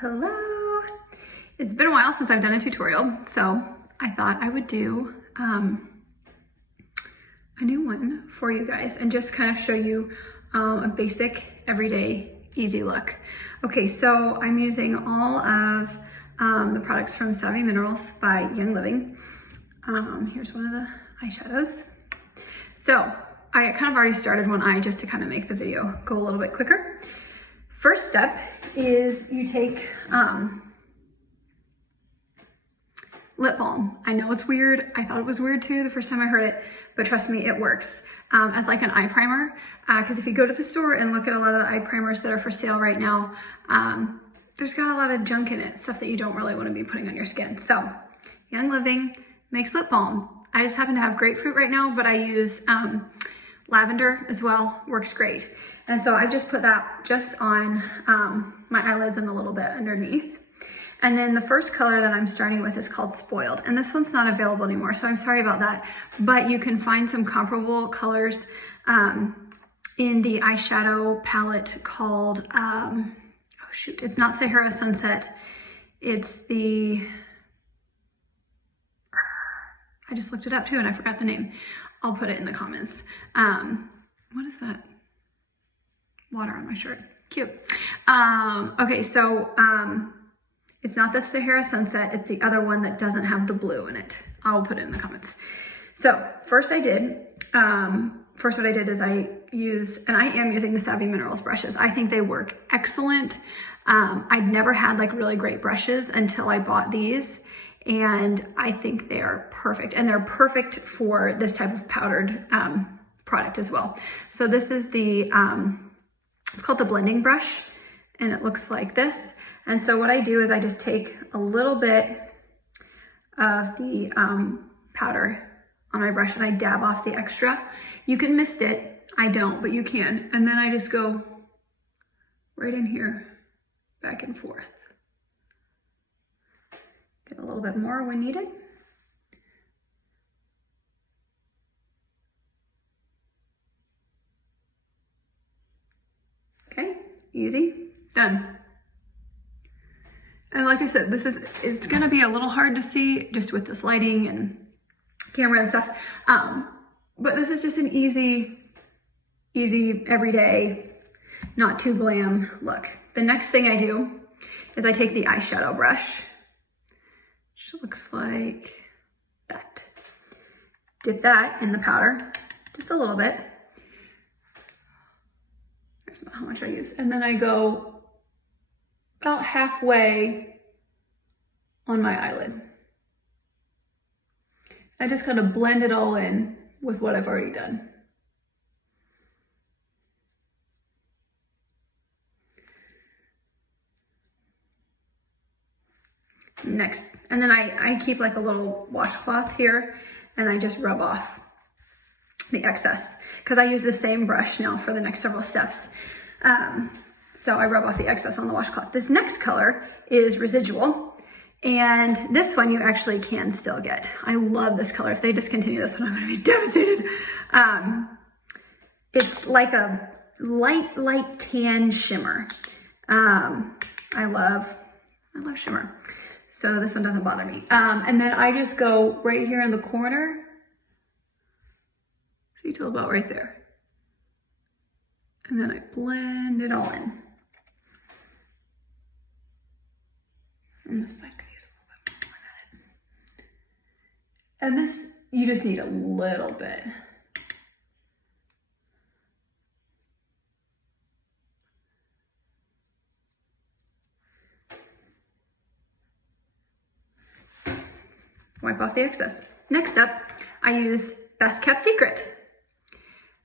Hello! It's been a while since I've done a tutorial, so I thought I would do a new one for you guys and just kind of show you a basic, everyday, easy look. Okay, so I'm using all of the products from Savvy Minerals by Young Living. Here's one of the eyeshadows. So I kind of already started one eye just to kind of make the video go a little bit quicker. First step is you take lip balm. I know it's weird. I thought it was weird too the first time I heard it, but trust me, it works as like an eye primer. Because if you go to the store and look at a lot of the eye primers that are for sale right now, there's got a lot of junk in it, stuff that you don't really want to be putting on your skin. So Young Living makes lip balm. I just happen to have grapefruit right now, but I use lavender as well, works great. And so I just put that just on my eyelids and a little bit underneath. And then the first color that I'm starting with is called Spoiled. And this one's not available anymore, so I'm sorry about that. But you can find some comparable colors in the eyeshadow palette called, oh shoot, it's not Sahara Sunset. It's the, I just looked it up too and I forgot the name. I'll put it in the comments. What is that? Water on my shirt. Cute. Okay, so it's not the Sahara Sunset. It's the other one that doesn't have the blue in it. I'll put it in the comments. So first what I did is I use, and I am using the Savvy Minerals brushes. I think they work excellent. I'd never had like really great brushes until I bought these. And I think they are perfect, and they're perfect for this type of powdered product as well. So this is the, it's called the blending brush, and it looks like this. And so what I do is I just take a little bit of the powder on my brush and I dab off the extra. You can mist it, I don't, but you can. And then I just go right in here, back and forth. Get a little bit more when needed. Okay, easy, done. And like I said, it's gonna be a little hard to see just with this lighting and camera and stuff. But this is just an easy, everyday, not too glam look. The next thing I do is I take the eyeshadow brush, which looks like that. Dip that in the powder, just a little bit. There's not how much I use. And then I go about halfway on my eyelid. I just kind of blend it all in with what I've already done. Next, and then I keep like a little washcloth here and I just rub off the excess because I use the same brush now for the next several steps. So I rub off the excess on the washcloth. This next color is Residual, and this one you actually can still get. I love this color. If they discontinue this one, I'm gonna be devastated. It's like a light tan shimmer. I love shimmer. So this one doesn't bother me. And then I just go right here in the corner. See till about right there. And then I blend it all in. And this side could use a little bit more at it. And this, you just need a little bit. Wipe off the excess. Next up, I use Best Kept Secret.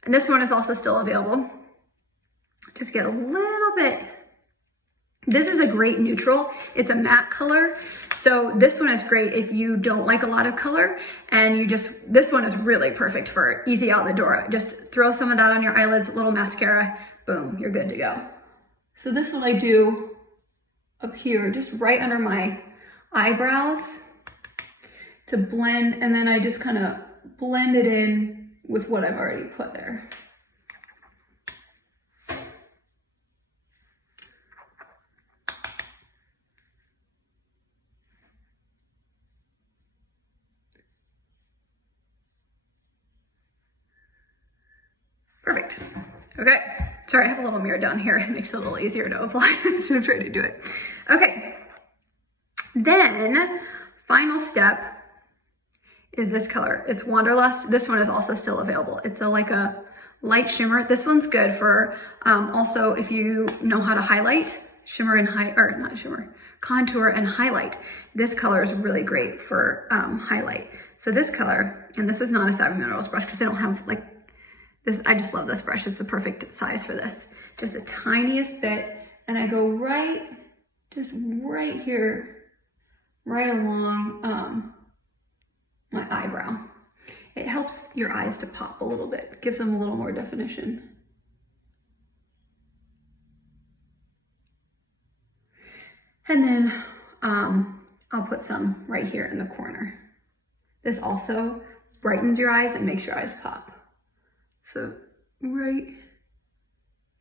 And this one is also still available. Just get a little bit. This is a great neutral. It's a matte color. So this one is great if you don't like a lot of color and this one is really perfect for easy out the door. Just throw some of that on your eyelids, a little mascara, boom, you're good to go. So this one I do up here, just right under my eyebrows to blend, and then I just kind of blend it in with what I've already put there. Perfect. Okay. Sorry, I have a little mirror down here. It makes it a little easier to apply instead of trying to do it. Okay. Then, final step is this color. It's Wanderlust. This one is also still available. It's like a light shimmer. This one's good for also if you know how to highlight, contour and highlight. This color is really great for highlight. So this color, and this is not a Savvy Minerals brush because they don't have like this. I just love this brush. It's the perfect size for this. Just the tiniest bit, and I go just right here, right along my eyebrow. It helps your eyes to pop a little bit, gives them a little more definition. And then I'll put some right here in the corner. This also brightens your eyes and makes your eyes pop. So right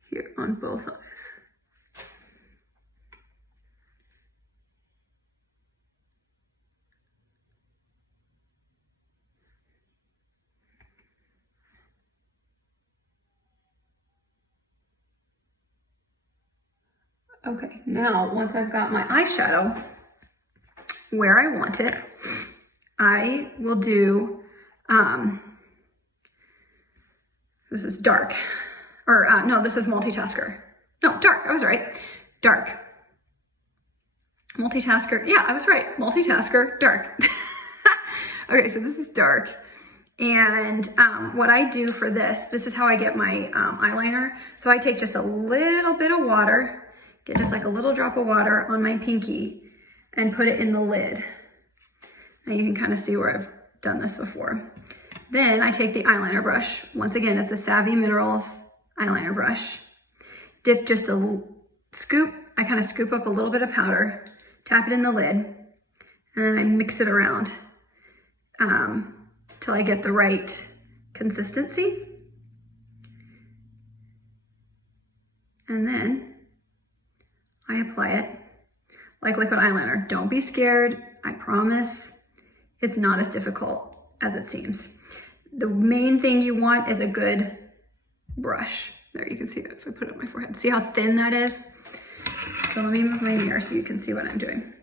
here on both eyes. Okay, now once I've got my eyeshadow where I want it, I will do, this is dark, or no, this is multitasker. No, dark, I was right, dark. Multitasker, yeah, I was right, multitasker, dark. Okay, so this is dark. And what I do for this is how I get my eyeliner. So I take just a little bit of water, get just like a little drop of water on my pinky and put it in the lid. Now you can kind of see where I've done this before. Then I take the eyeliner brush. Once again, it's a Savvy Minerals eyeliner brush. Dip just a scoop. I kind of scoop up a little bit of powder, tap it in the lid, and then I mix it around till I get the right consistency. And then I apply it like liquid eyeliner. Don't be scared. I promise it's not as difficult as it seems. The main thing you want is a good brush. There, you can see it if I put it on my forehead. See how thin that is? So let me move my mirror so you can see what I'm doing.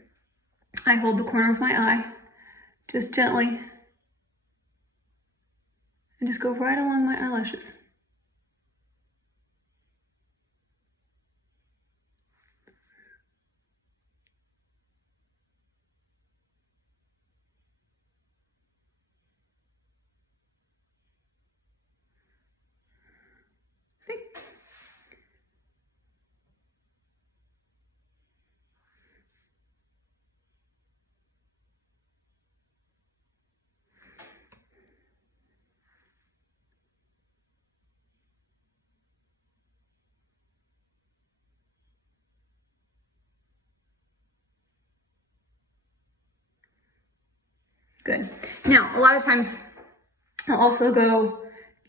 I hold the corner of my eye, just gently, and just go right along my eyelashes. Good. Now, a lot of times I'll also go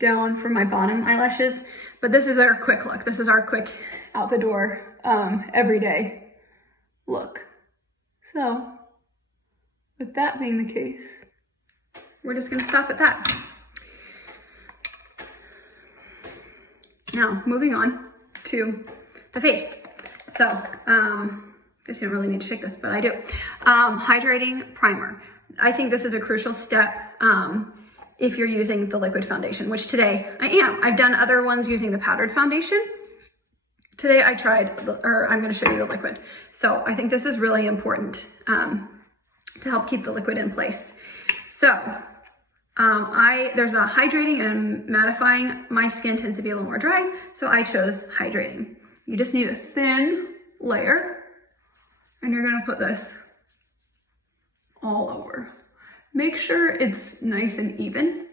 down for my bottom eyelashes, but this is our quick look. This is our quick out the door, everyday look. So with that being the case, we're just gonna stop at that. Now, moving on to the face. So, I guess you don't really need to shake this, but I do. Hydrating primer. I think this is a crucial step if you're using the liquid foundation, which today I am. I've done other ones using the powdered foundation. Today I tried, I'm gonna show you the liquid. So I think this is really important to help keep the liquid in place. So there's a hydrating and mattifying. My skin tends to be a little more dry, so I chose hydrating. You just need a thin layer, and you're gonna put this all over. Make sure it's nice and even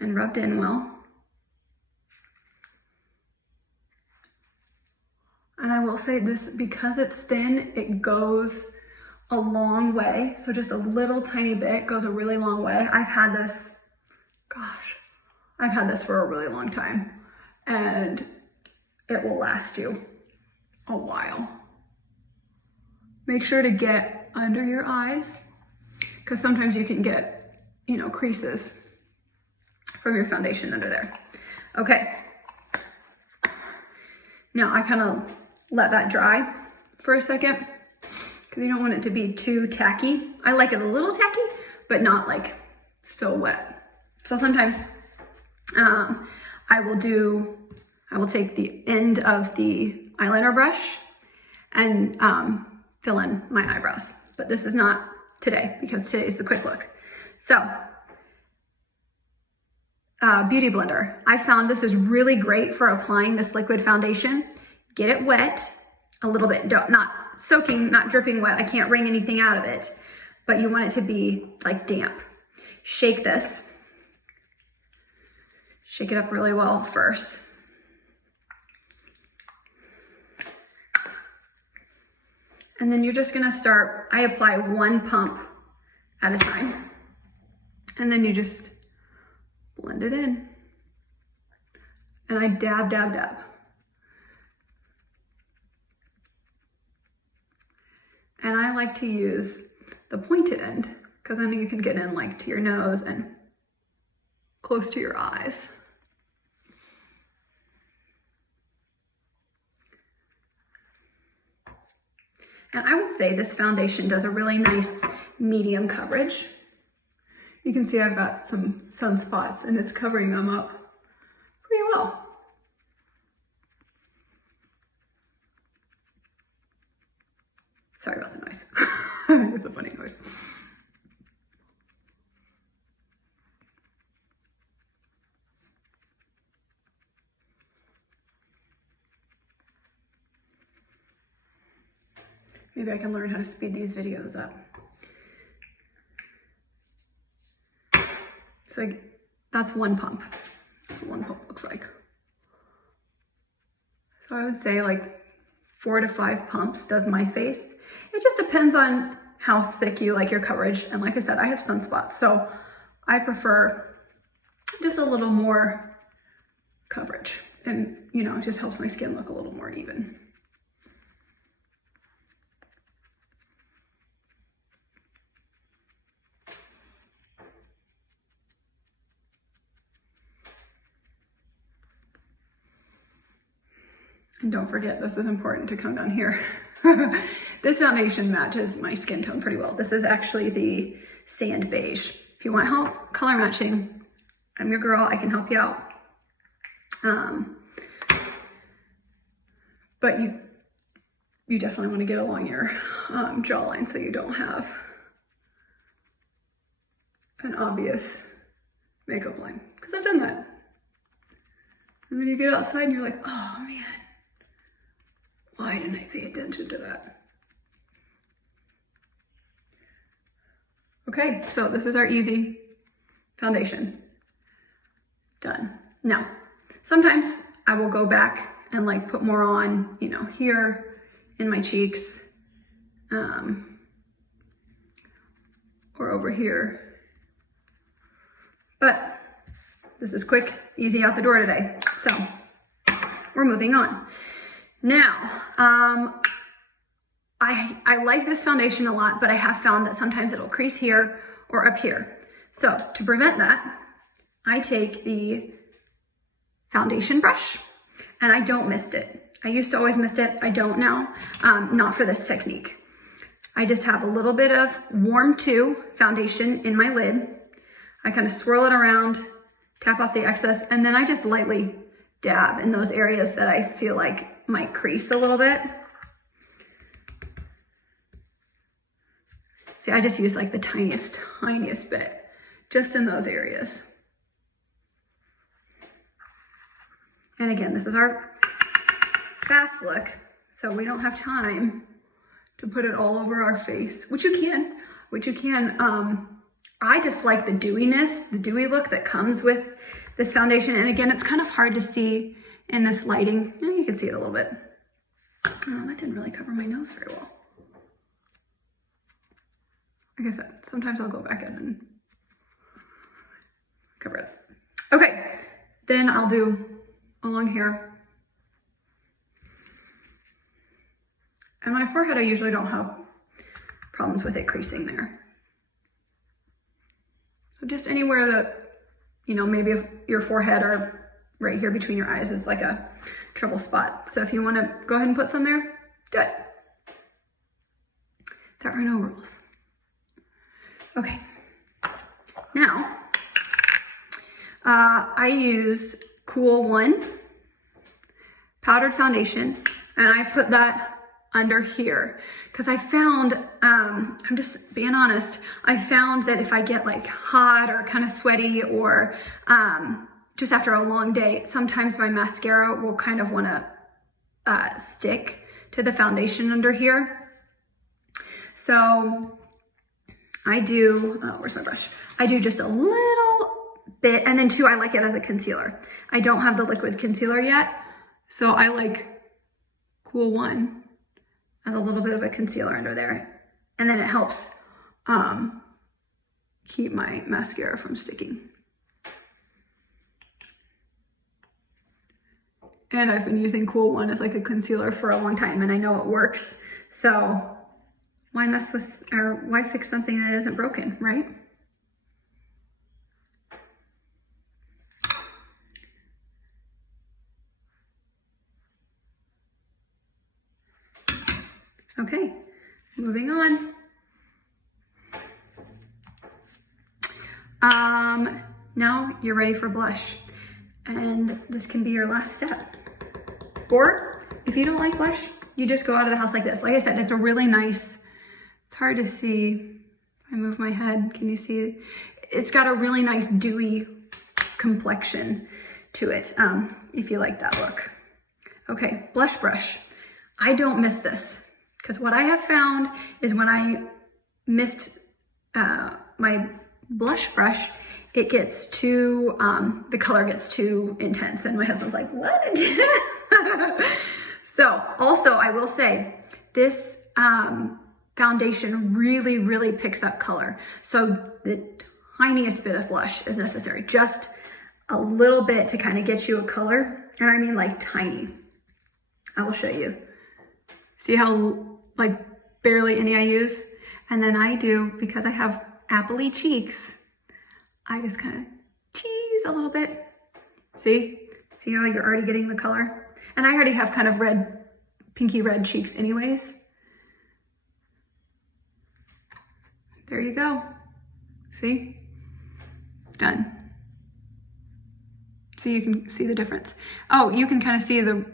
and rubbed in well. And I will say this, because it's thin, it goes a long way. So just a little tiny bit goes a really long way. I've had this for a really long time, and it will last you a while. Make sure to get under your eyes, because sometimes you can get, creases from your foundation under there. Okay. Now I kind of let that dry for a second because you don't want it to be too tacky. I like it a little tacky, but not like still wet. So sometimes I will take the end of the eyeliner brush and fill in my eyebrows. But this is not today because today is the quick look. So, Beauty Blender. I found this is really great for applying this liquid foundation. Get it wet a little bit, not soaking, not dripping wet. I can't wring anything out of it, but you want it to be like damp. Shake this. Shake it up really well first. And then you're just gonna start, I apply 1 pump at a time. And then you just blend it in. And I dab, dab, dab. And I like to use the pointed end because then you can get in like to your nose and close to your eyes. And I would say this foundation does a really nice medium coverage. You can see I've got some sunspots and it's covering them up pretty well. Sorry about the noise. It's a funny noise. Maybe I can learn how to speed these videos up. So that's 1 pump. That's what 1 pump looks like. So I would say like 4 to 5 pumps does my face. It just depends on how thick you like your coverage. And like I said, I have sunspots, so I prefer just a little more coverage. And you know, it just helps my skin look a little more even. And don't forget, this is important to come down here. This foundation matches my skin tone pretty well. This is actually the sand beige. If you want help color matching, I'm your girl, I can help you out. But you definitely want to get along your jawline so you don't have an obvious makeup line. Because I've done that. And then you get outside and you're like, oh man, why didn't I pay attention to that? Okay, so this is our easy foundation. Done. Now, sometimes I will go back and like put more on, you know, here in my cheeks, or over here. But this is quick, easy out the door today. So we're moving on. Now, I like this foundation a lot, but I have found that sometimes it'll crease here or up here. So to prevent that, I take the foundation brush and I don't mist it. I used to always mist it, I don't now, not for this technique. I just have a little bit of Warm 2 foundation in my lid. I kind of swirl it around, tap off the excess, and then I just lightly dab in those areas that I feel like might crease a little bit. See, I just use like the tiniest bit, just in those areas. And again, this is our fast look, so we don't have time to put it all over our face, which you can. I just like the dewiness, the dewy look that comes with this foundation. And again, it's kind of hard to see in this lighting. You can see it a little bit. Oh, that didn't really cover my nose very well. Like I said, sometimes I'll go back in and cover it. Okay, then I'll do along here. And my forehead, I usually don't have problems with it creasing there. So just anywhere that, you know, maybe if your forehead or right here between your eyes is like a trouble spot. So if you want to go ahead and put some there, do it. There are no rules. Okay. Now, I use Cool One powdered foundation, and I put that under here because I found, I'm just being honest, I found that if I get like hot or kind of sweaty or just after a long day, sometimes my mascara will kind of want to stick to the foundation under here. So I do, where's my brush? I do just a little bit, and then too, I like it as a concealer. I don't have the liquid concealer yet, so I like Cool One as a little bit of a concealer under there. And then it helps keep my mascara from sticking. And I've been using Cool One as like a concealer for a long time, and I know it works. So why mess with, or why fix something that isn't broken, right? Okay, moving on. Now you're ready for blush, and this can be your last step. Or if you don't like blush, you just go out of the house like this. Like I said, it's a really nice, it's hard to see. If I move my head, can you see? It's got a really nice dewy complexion to it, if you like that look. Okay, blush brush. I don't miss this, because what I have found is when I missed my blush brush, it gets too, the color gets too intense, and my husband's like, what? So also I will say this foundation really, really picks up color. So the tiniest bit of blush is necessary, just a little bit to kind of get you a color. And I mean like tiny. I will show you. See how like barely any I use? And then I do, because I have appley cheeks, I just kind of tease a little bit. See how you're already getting the color? And I already have kind of red, pinky red cheeks anyways. There you go. See? Done. So you can see the difference. Oh, you can kind of see the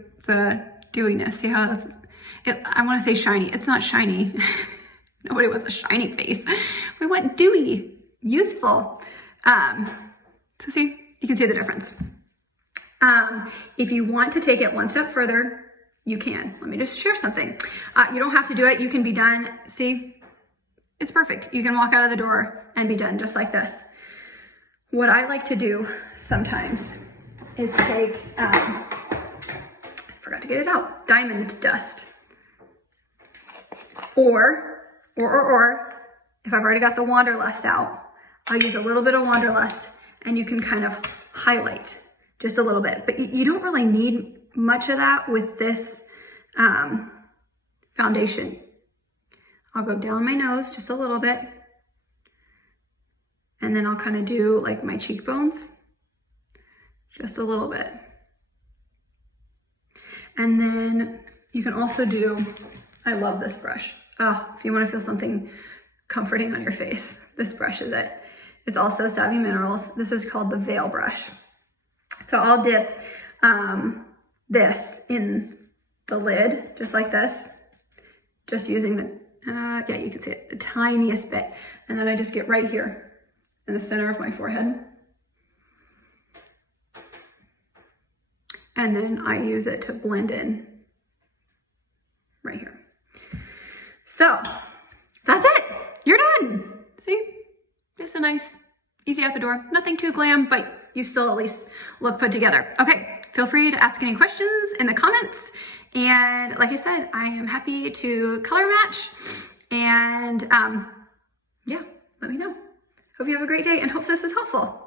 dewiness. See how I want to say shiny. It's not shiny. Nobody wants a shiny face. We want dewy, youthful. So see, you can see the difference. If you want to take it one step further, you can. Let me just share something. You don't have to do it. You can be done. See, it's perfect. You can walk out of the door and be done just like this. What I like to do sometimes is take, I forgot to get it out, diamond dust. Or, if I've already got the Wanderlust out, I'll use a little bit of Wanderlust, and you can kind of highlight just a little bit. But you don't really need much of that with this foundation. I'll go down my nose just a little bit, and then I'll kind of do like my cheekbones, just a little bit. And then you can also do, I love this brush. Oh, if you want to feel something comforting on your face, this brush is it. It's also Savvy Minerals. This is called the Veil Brush. So I'll dip this in the lid, just like this, just using the, yeah, you can see it, the tiniest bit. And then I just get right here in the center of my forehead. And then I use it to blend in right here. So that's it, you're done. See, just a nice, easy out the door. Nothing too glam, but you still at least look put together. Okay, feel free to ask any questions in the comments. And like I said, I am happy to color match. And yeah, let me know. Hope you have a great day and hope this is helpful.